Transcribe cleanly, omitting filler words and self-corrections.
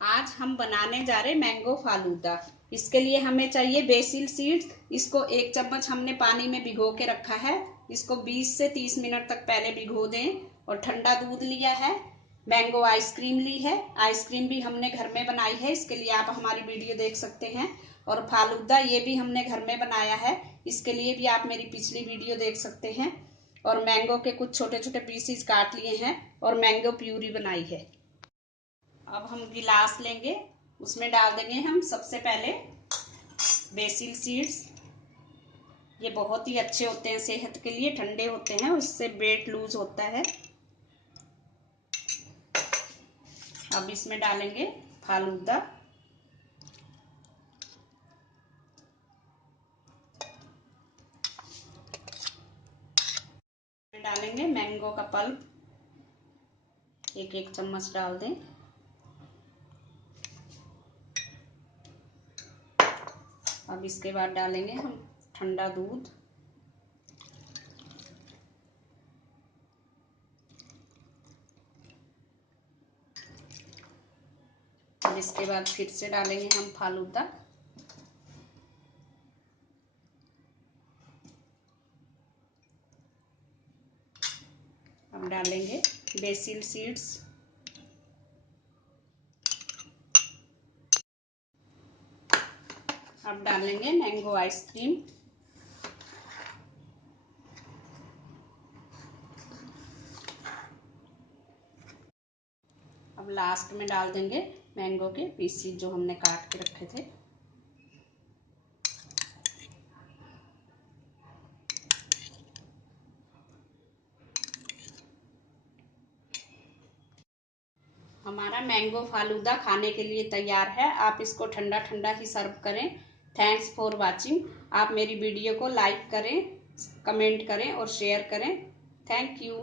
आज हम बनाने जा रहे मैंगो फालूदा। इसके लिए हमें चाहिए बेसिल सीड्स। इसको 1 चम्मच हमने पानी में भिगो के रखा है। इसको 20 से 30 मिनट तक पहले भिगो दें। और ठंडा दूध लिया है। मैंगो आइसक्रीम ली है। आइसक्रीम भी हमने घर में बनाई है, इसके लिए आप हमारी वीडियो देख सकते हैं। और फालूदा ये भी हमने घर में बनाया है, इसके लिए भी आप मेरी पिछली वीडियो देख सकते हैं। और मैंगो के कुछ छोटे छोटे पीसीज काट लिए हैं और मैंगो प्यूरी बनाई है। अब हम गिलास लेंगे, उसमें डाल देंगे हम सबसे पहले बेसिल सीड्स। ये बहुत ही अच्छे होते हैं सेहत के लिए, ठंडे होते हैं, उससे वेट लूज होता है। अब इसमें डालेंगे फालूदा। डालेंगे मैंगो का पल्प, 1-1 चम्मच डाल दें। अब इसके बाद डालेंगे हम ठंडा दूध। अब इसके बाद फिर से डालेंगे हम फालूदा। अब डालेंगे बेसिल सीड्स। अब डालेंगे मैंगो आइसक्रीम। अब लास्ट में डाल देंगे मैंगो के पीसीज जो हमने काट के रखे थे। हमारा मैंगो फालूदा खाने के लिए तैयार है। आप इसको ठंडा ठंडा ही सर्व करें। Thanks for watching. आप मेरी वीडियो को लाइक करें, कमेंट करें और शेयर करें। Thank you.